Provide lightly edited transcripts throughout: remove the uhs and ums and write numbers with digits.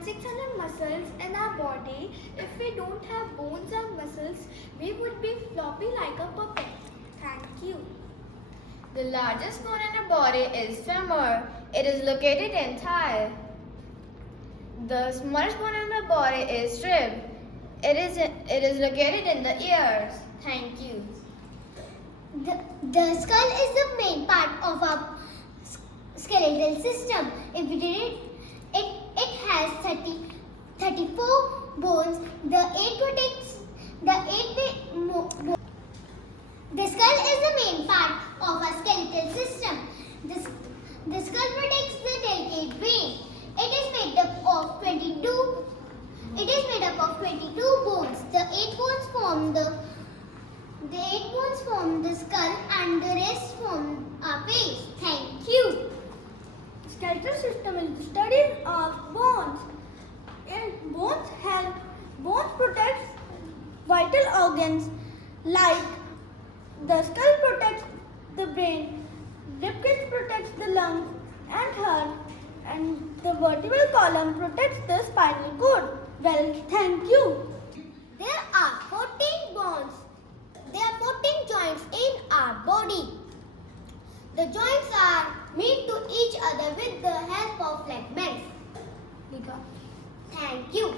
and 600 muscles in our body. If we don't have bones and muscles, we would be floppy like a puppet. Thank you. The largest bone in our body is femur. It is located in thigh. The smallest bone in our body is rib. It is located in the ears. Thank you. The skull is the main part of our skeletal system. If we did it has 34 bones. The skull is the main part of our skeletal system. The skull protects the delicate brain. It is made up of 22. It is made up of 22 bones. The 8 bones form the skull, and the rest form our face. Thank you. Skeletal system is the study of bones. Bones protects vital organs like the skull protects the brain, ribcage protects the lungs and heart, and the vertebral column protects the spinal cord. Well, thank you. There are 14 bones. There are 14 joints in our body. The joints are made to each other with the help of ligaments. Thank you.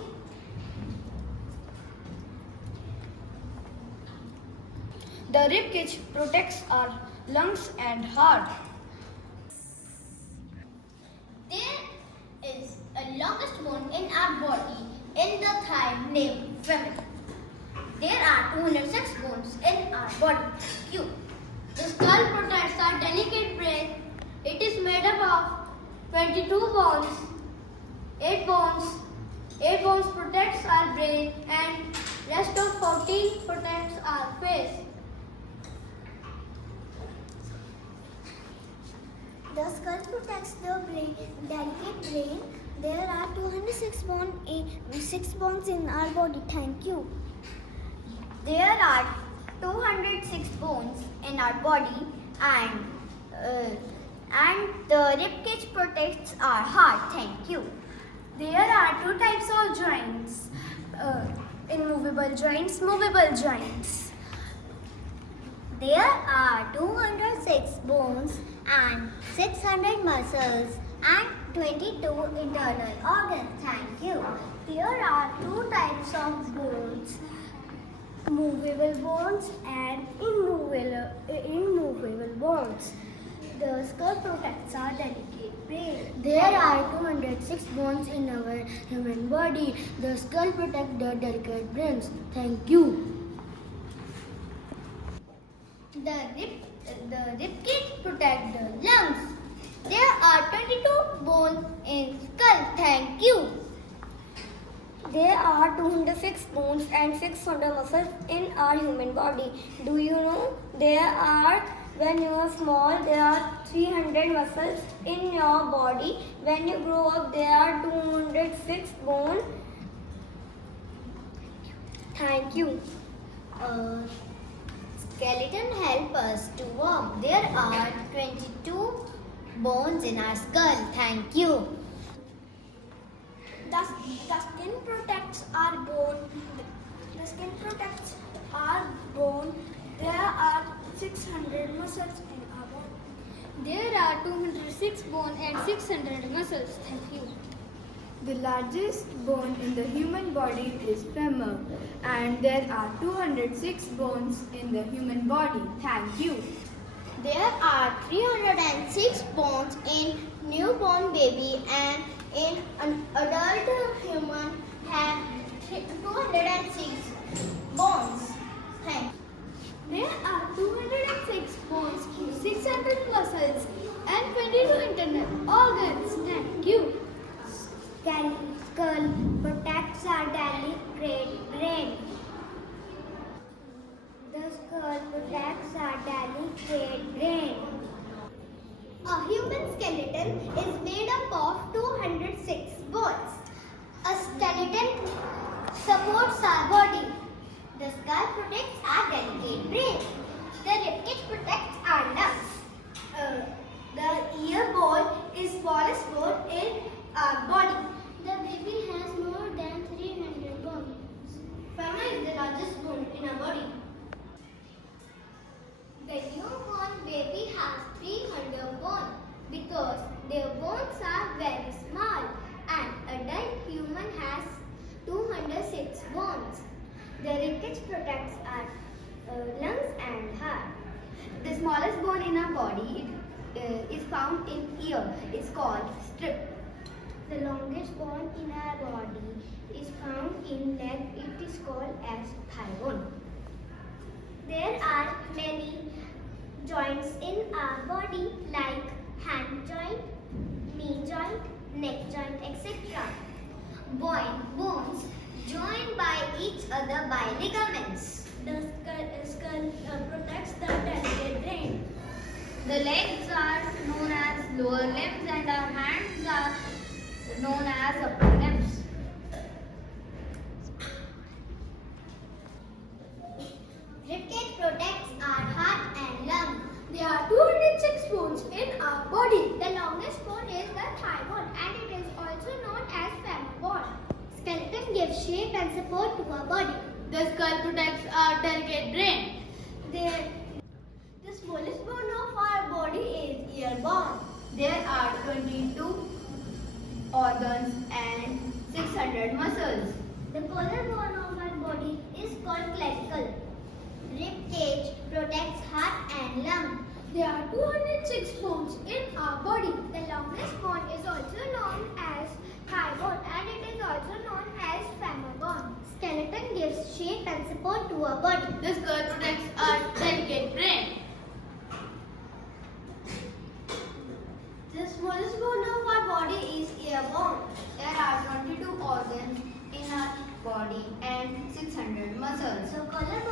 The ribcage protects our lungs and heart. There is a longest bone in our body in the thigh named femur. There are 206 bones in our body. Thank you. The skull protects our delicate brain. It is made up of 22 bones. 8 bones protects our brain, and rest of 14 protects our face. The skull protects the delicate brain. There are 206 bones in our body. Thank you. There are 206 bones in our body, and the ribcage protects our heart. Thank you. There are 2 types of joints. Immovable joints, movable joints. There are 206 bones and 600 muscles and 22 internal organs. Thank you. There are 2 types of bones. Movable bones and immovable bones. The skull protects our delicate brain. There are 206 bones in our human body. The skull protects the delicate brains. Thank you. The ribcage protects the lungs. There are 22 bones in skull. Thank you. There are 206 bones and 600 muscles in our human body. Do you know when you are small, there are 300 muscles in your body. When you grow up, there are 206 bones. Thank you. Skeleton help us to walk. There are 22 bones in our skull. Thank you. The skin protects our bone. The skin protects our bone. There are 600 muscles in our bone. There are 206 bones and 600 muscles. Thank you. The largest bone in the human body is femur, and there are 206 bones in the human body. Thank you. There are 306 bones in newborn baby, and in an adult human have 206 bones. Thanks. There are 206 bones, 600 muscles, and 22 internal organs. Thank you. Skull protects our delicate brain. The skull protects our delicate brain. A human skeleton is made up of 206 bones. A skeleton supports our body. The skull protects our delicate brain. The ribcage protects our lungs. The ear bone is smallest bone in our body. The baby has bones. The ribcage protects our lungs and heart. The smallest bone in our body is found in ear. It's called strip. The longest bone in our body is found in leg. It is called as thigh bone. There are many joints in our body like hand joint, knee joint, neck joint, etc. Bones joined by each other by ligaments. The skull protects the delicate brain. The legs are known as lower limbs and our hands are known as upper limbs. Ribcage protects our heart and lung. There are 206 bones in our body. The longest bone is the thigh bone and it is also known as femur bone. Skeleton gives shape and support to our body. The skull protects our delicate brain. The smallest bone of our body is ear bone. There are 22 organs and 600 muscles. The collarbone of our body is called clavicle. Rib cage protects heart and lung. There are 206 bones in our body. The longest bone is also known as thigh bone and it is also known as femur bone. Skeleton gives shape and support to our body. The skull protects our delicate brain. The smallest bone of our body is ear bone. There are 22 organs in our body and 600 muscles. The collarbone